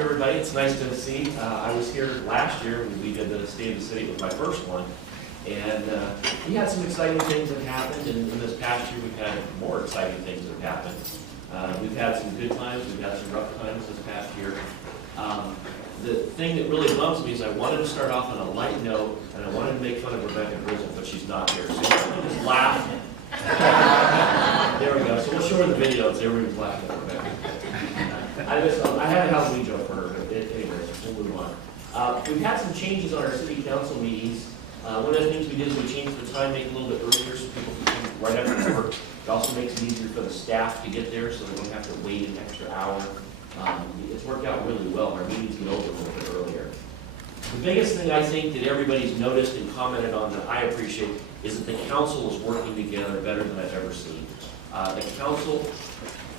welcome everybody. It's nice to see. I was here last year when we did the State of the City. It was my first one. And we had some exciting things that happened, and in this past year we've had more exciting things that have happened. We've had some good times, we've had some rough times this past year. The thing that really bums me is I wanted to start off on a light note, and I wanted to make fun of Rebecca Grizzle, but she's not here. So you can just laugh. There we go. So we'll show her the video. It's everybody's laughing at Rebecca. I had a Halloween joke for her, but anyways, we'll move on. We've had some changes on our city council meetings. One of the things we did is we changed the time, make it a little bit earlier so people can come right after work. It also makes it easier for the staff to get there so they don't have to wait an extra hour. It's worked out really well. Our meetings get over a little bit earlier. The biggest thing I think that everybody's noticed and commented on that I appreciate is that the council is working together better than I've ever seen. The council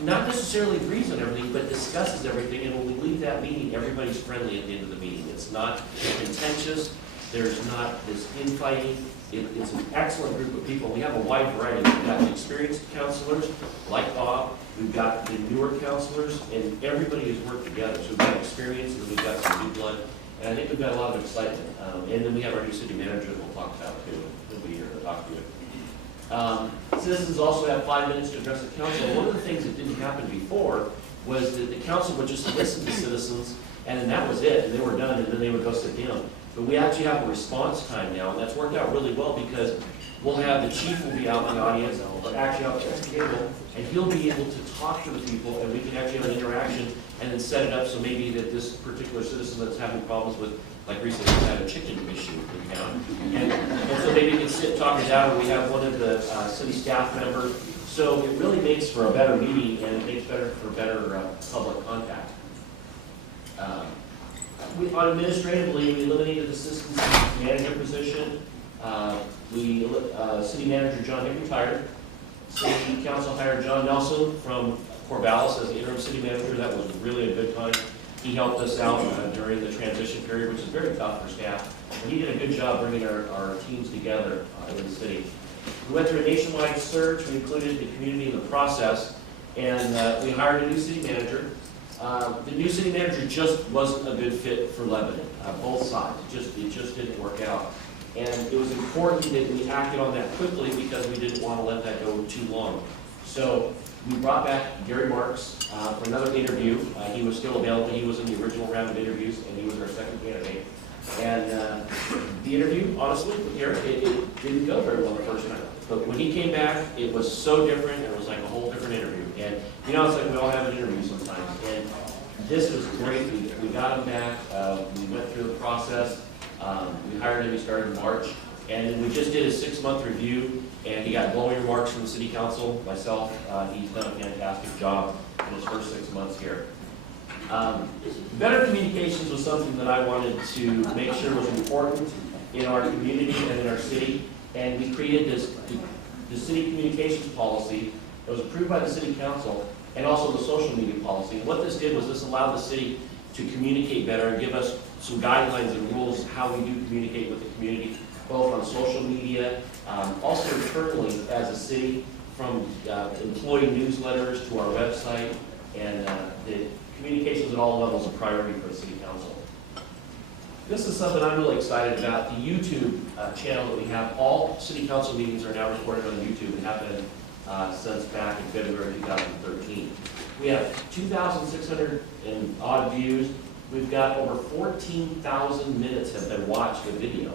not necessarily agrees on everything, but discusses everything, and when we leave that meeting, everybody's friendly at the end of the meeting. It's not contentious. There's not this infighting. It's an excellent group of people. We have a wide variety. We've got experienced counselors like Bob. We've got the newer counselors, and everybody has worked together. So we've got experience, and we've got some new blood, and I think we've got a lot of excitement. And then we have our new city manager that we'll talk about too. He'll be here to talk to you. Citizens also have 5 minutes to address the council. One of the things that didn't happen before was that the council would just listen to citizens, and then that was it, and they were done, and then they would go sit down. But we actually have a response time now, and that's worked out really well because we'll have the chief will be out in the audience, or actually out at the table, and he'll be able to talk to the people, and we can actually have an interaction and then set it up so maybe that this particular citizen that's having problems with, like recently we had a chicken issue in town, and so maybe we can sit and talk it out, or we have one of the city staff members. So it really makes for a better meeting, and it makes for better public contact. Administratively, we eliminated the assistant manager position. City manager John Hick retired. City council hired John Nelson from Corvallis as the interim city manager. That was really a good time. He helped us out during the transition period, which is very tough for staff. And he did a good job bringing our teams together in the city. We went through a nationwide search. We included the community in the process, and we hired a new city manager. The new city manager just wasn't a good fit for Lebanon, both sides. It just didn't work out. And it was important that we acted on that quickly because we didn't want to let that go too long. So we brought back Gary Marks for another interview. He was still available. He was in the original round of interviews, and he was our second candidate. And the interview, honestly, with Gary, it didn't go very well the first time. But when he came back, it was so different. It was like a whole different interview. And you know, it's like we all have an interview sometimes. And this was great. We got him back. We went through the process. We hired him. He started in March. And we just did a 6-month review. And he got glowing remarks from the city council, myself. He's done a fantastic job in his first 6 months here. Better communications was something that I wanted to make sure was important in our community and in our city. And we created the city communications policy that was approved by the city council, and also the social media policy. And what this did was this allowed the city to communicate better and give us some guidelines and rules how we do communicate with the community, both on social media, also internally as a city, from employee newsletters to our website, and the communications at all levels are a priority for the city council. This is something I'm really excited about. The YouTube channel that we have, all city council meetings are now recorded on YouTube and have been since back in February 2013. We have 2,600 and odd views. We've got over 14,000 minutes have been watched of video,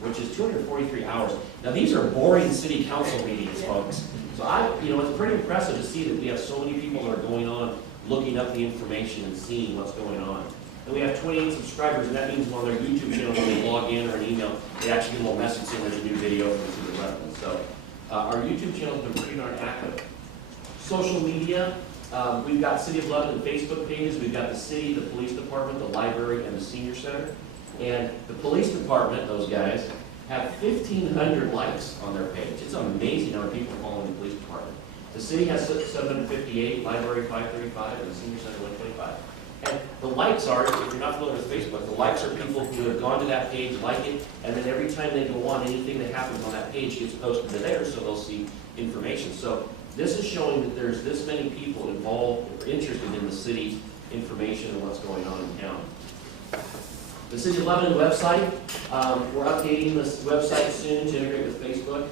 which is 243 hours. Now these are boring city council meetings, folks. So it's pretty impressive to see that we have so many people that are going on, looking up the information and seeing what's going on. And we have 28 subscribers, and that means on their YouTube channel, when they log in or an email, they actually get a little message saying there's a new video from the city of Lebanon. So our YouTube channel has been pretty darn active. Social media, we've got City of Lebanon Facebook pages. We've got the city, the police department, the library, and the senior center. And the police department, those guys, have 1,500 likes on their page. It's amazing how many people are following the police department. The city has 758, library 535, and the senior center 125. And the likes are, if you're not familiar with Facebook, the likes are people who have gone to that page, like it, and then every time they go on, anything that happens on that page gets posted to there, so they'll see information. So this is showing that there's this many people involved or interested in the city's information on what's going on in town. The City of Lebanon website, we're updating this website soon to integrate with Facebook.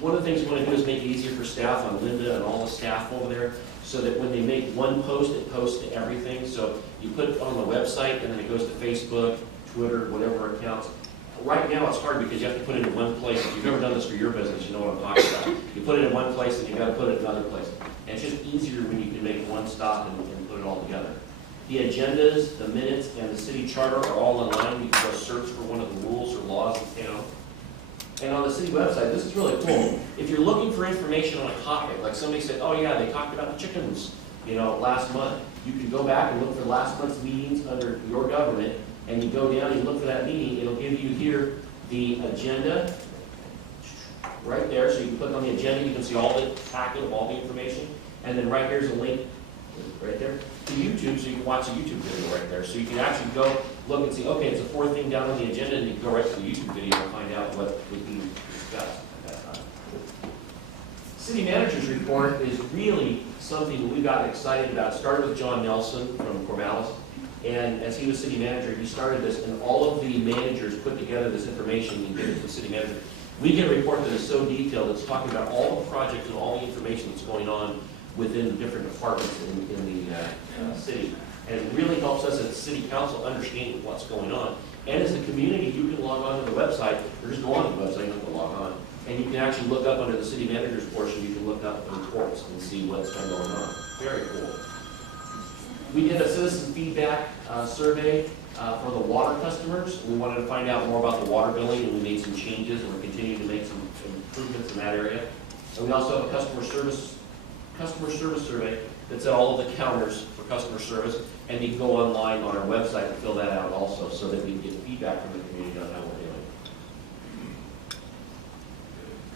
One of the things we want to do is make it easier for staff on Linda and all the staff over there, so that when they make one post, it posts to everything. So you put it on the website, and then it goes to Facebook, Twitter, whatever accounts. Right now, it's hard because you have to put it in one place. If you've ever done this for your business, you know what I'm talking about. You put it in one place, and you've got to put it in another place. And it's just easier when you can make one stop and put it all together. The agendas, the minutes, and the city charter are all online. You can go search for one of the rules or laws in town. And on the city website, this is really cool. If you're looking for information on a topic, like somebody said, oh yeah, they talked about the chickens, last month. You can go back and look for last month's meetings under your government, and you go down and you look for that meeting. It'll give you here the agenda right there. So you can click on the agenda, you can see all the packet of all the information. And then right here's a link right there to YouTube, so you can watch a YouTube video right there. So you can actually go look and see, okay, it's the fourth thing down on the agenda, and you can go right to the YouTube video and find out what would be discussed at that time. City Manager's Report is really something that we got excited about. It started with John Nelson from Corvallis, and as he was city manager, he started this, and all of the managers put together this information and gave it to the city manager. We get a report that is so detailed, it's talking about all the projects and all the information that's going on within the different departments in the city. And it really helps us as city council understand what's going on. And as a community, you can log on to the website, or just go on the website, you don't have to log on. And you can actually look up under the city manager's portion, you can look up the reports and see what's been going on. Very cool. We did a citizen feedback survey for the water customers. We wanted to find out more about the water billing, and we made some changes, and we're continuing to make some improvements in that area. And we also have a customer service survey that's at all of the counters for customer service, and you can go online on our website and fill that out also, so that we can get feedback from the community on how we're doing.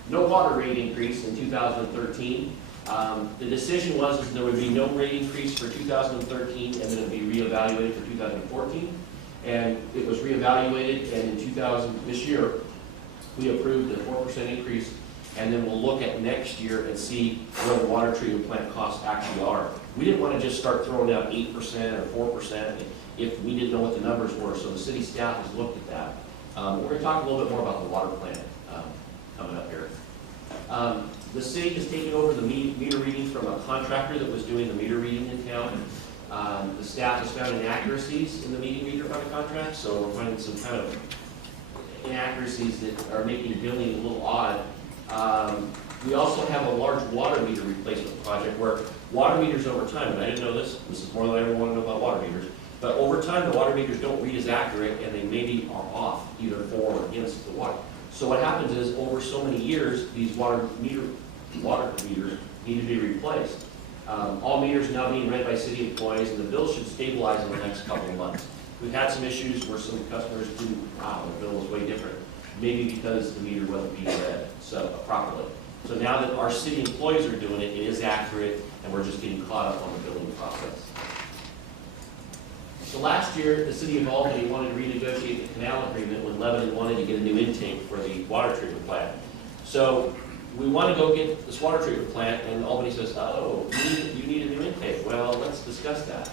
No water rate increase in 2013. The decision was that there would be no rate increase for 2013, and then it would be reevaluated for 2014. And it was reevaluated, and in this year, we approved a 4% increase. And then we'll look at next year and see what the water treatment plant costs actually are. We didn't want to just start throwing out 8% or 4% if we didn't know what the numbers were, so the city staff has looked at that. We're going to talk a little bit more about the water plant coming up here. The city has taken over the meter readings from a contractor that was doing the meter reading in town. The staff has found inaccuracies in the meter by the contract, so we're finding some kind of inaccuracies that are making billing a little odd. We also have a large water meter replacement project where water meters over time, and I didn't know this is more than I ever want to know about water meters, but over time the water meters don't read as accurate, and they maybe are off either for or against the water. So what happens is, over so many years, these water meters need to be replaced. All meters now being read by city employees, and the bill should stabilize in the next couple of months. We've had some issues where some customers do, wow, the bill was way different. Maybe because the meter wasn't being read properly. So now that our city employees are doing it, it is accurate, and we're just getting caught up on the billing process. So last year, the city of Albany wanted to renegotiate the canal agreement when Lebanon wanted to get a new intake for the water treatment plant. So we want to go get this water treatment plant, and Albany says, oh, you need a new intake. Well, let's discuss that.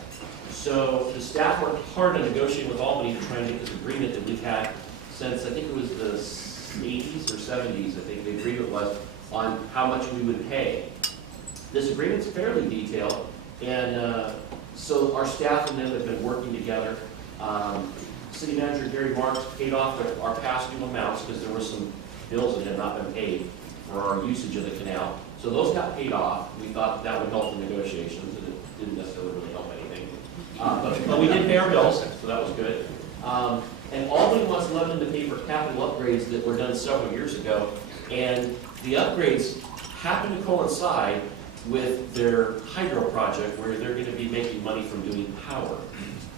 So the staff worked hard on negotiating with Albany to try and get this agreement that we've had since, I think it was the 80s or 70s, I think the agreement was, on how much we would pay. This agreement's fairly detailed, and so our staff and them have been working together. City Manager Gary Marks paid off our past due amounts because there were some bills that had not been paid for our usage of the canal. So those got paid off. We thought that would help the negotiations, and it didn't necessarily really help anything. But we did pay our bills, so that was good. And Albany wants Lebanon to pay for capital upgrades that were done several years ago, and the upgrades happen to coincide with their hydro project where they're going to be making money from doing power.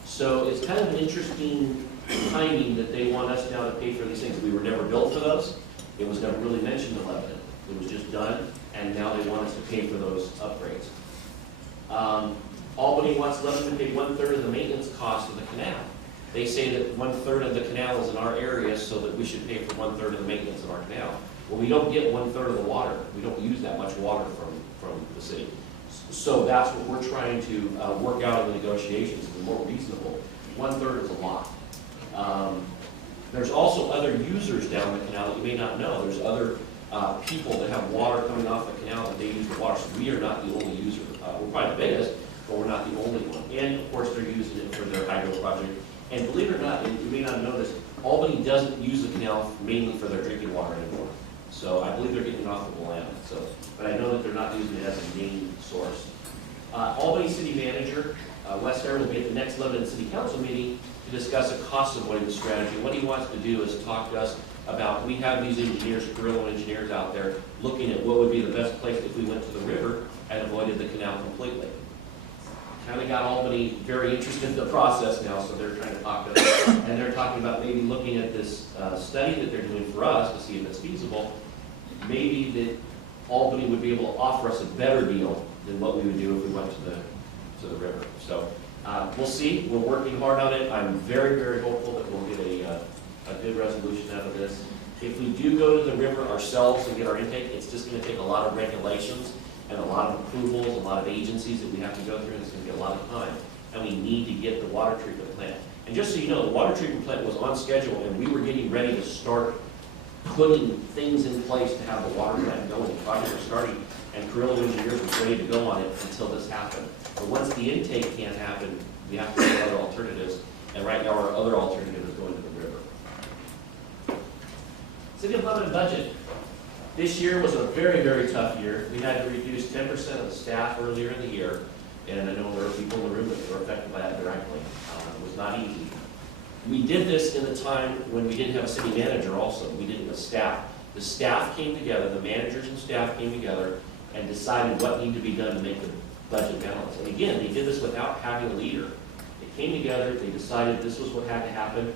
So it's kind of an interesting timing that they want us now to pay for these things. We were never built for those. It was never really mentioned in Lebanon. It was just done, and now they want us to pay for those upgrades. Albany wants Lebanon to pay 1/3 of the maintenance cost of the canal. They say that 1/3 of the canal is in our area, so that we should pay for 1/3 of the maintenance of our canal. Well, we don't get 1/3 of the water. We don't use that much water from the city. So that's what we're trying to work out in the negotiations, to be more reasonable. 1/3 is a lot. There's also other users down the canal that you may not know. There's other people that have water coming off the canal that they use for water. So we are not the only user. We're probably the biggest, but we're not the only one. And of course, they're using it for their hydro project. And believe it or not, and you may not know this, Albany doesn't use the canal mainly for their drinking water anymore. So I believe they're getting it off of the land. So, but I know that they're not using it as a main source. Albany City Manager, Wes Aaron, will be at the next Lebanon City Council meeting to discuss a cost avoidance strategy. What he wants to do is talk to us about, we have these engineers, Carrillo engineers out there, looking at what would be the best place if we went to the river and avoided the canal completely. Kind of got Albany very interested in the process now, so they're trying to talk to us. And they're talking about maybe looking at this study that they're doing for us to see if it's feasible. Maybe that Albany would be able to offer us a better deal than what we would do if we went to the river. So we'll see. We're working hard on it. I'm very, very hopeful that we'll get a good resolution out of this. If we do go to the river ourselves and get our intake, it's just going to take a lot of regulations and a lot of approvals, a lot of agencies that we have to go through, and it's going to be a lot of time. And we need to get the water treatment plant. And just so you know, the water treatment plant was on schedule, and we were getting ready to start putting things in place to have the water plant going. The project was starting, and Carrillo engineers were ready to go on it until this happened. But once the intake can't happen, we have to look at other alternatives. And right now, our other alternative is going to the river. City of Lebanon budget. This year was a very, very tough year. We had to reduce 10% of the staff earlier in the year, and I know there are people in the room that were affected by that directly. It was not easy. We did this in a time when we didn't have a city manager also. We didn't have staff. The staff came together, the managers and staff came together and decided what needed to be done to make the budget balance. And again, they did this without having a leader. They came together, they decided this was what had to happen.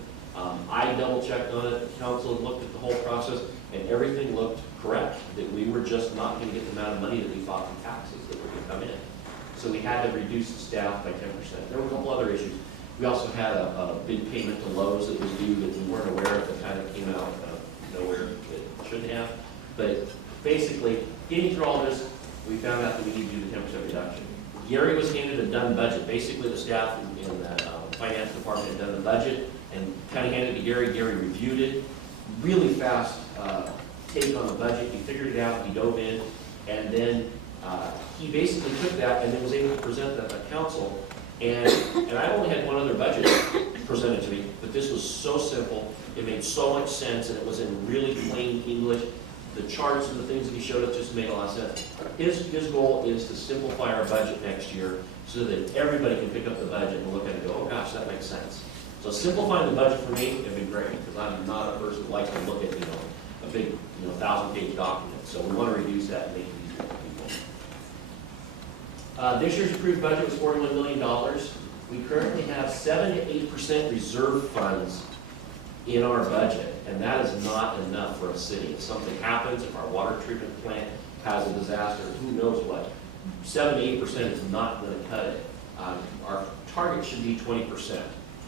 I double checked on it, the council looked at the whole process, and everything looked correct, that we were just not going to get the amount of money that we thought from taxes that were going to come in. So we had to reduce the staff by 10%. There were a couple other issues. We also had a big payment to Lowe's that was due that we weren't aware of, that kind of came out of nowhere that it shouldn't have. But basically, getting through all this, we found out that we need to do the 10% reduction. Gary was handed a done budget. Basically, the staff in the finance department had done the budget and kind of handed it to Gary. Gary reviewed it. Really fast take on the budget. He figured it out. He dove in. And then he basically took that and then was able to present that to council. And I only had one other budget presented to me, but this was so simple. It made so much sense, and it was in really plain English. The charts and the things that he showed us just made a lot of sense. His goal is to simplify our budget next year so that everybody can pick up the budget and look at it and go, oh gosh, that makes sense. So simplifying the budget for me has been great, because I'm not a person that likes to look at, a big, 1,000-page document. So we want to reduce that and make it easier for people. This year's approved budget was $41 million. We currently have 7 to 8% reserve funds in our budget, and that is not enough for a city. If something happens, if our water treatment plant has a disaster, who knows what, 7 to 8% is not going to cut it. Our target should be 20%,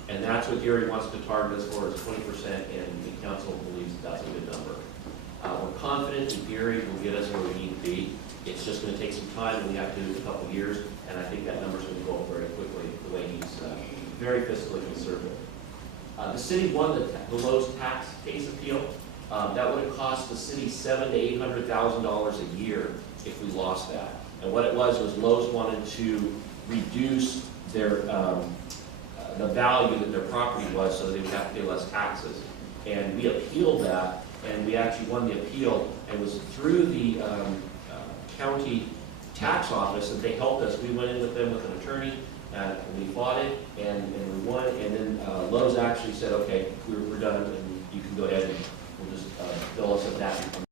and that's what Gary wants to target us for, is 20%, and the council believes that's a good number. We're confident that Gary will get us where we need to be. It's just going to take some time, and we have to do it in a couple of years, and I think that number's going to go up very quickly, the way he's very fiscally conservative. The city won the Lowe's tax case appeal. That would have cost the city $700,000 to $800,000 a year if we lost that. And what it was Lowe's wanted to reduce their the value that their property was, so they would have to pay less taxes. And we appealed that, and we actually won the appeal. And it was through the county tax office that they helped us. We went in with them with an attorney. And we fought it, and we won, and then Lowe's actually said, okay, we're done, and you can go ahead and we'll just bill us at that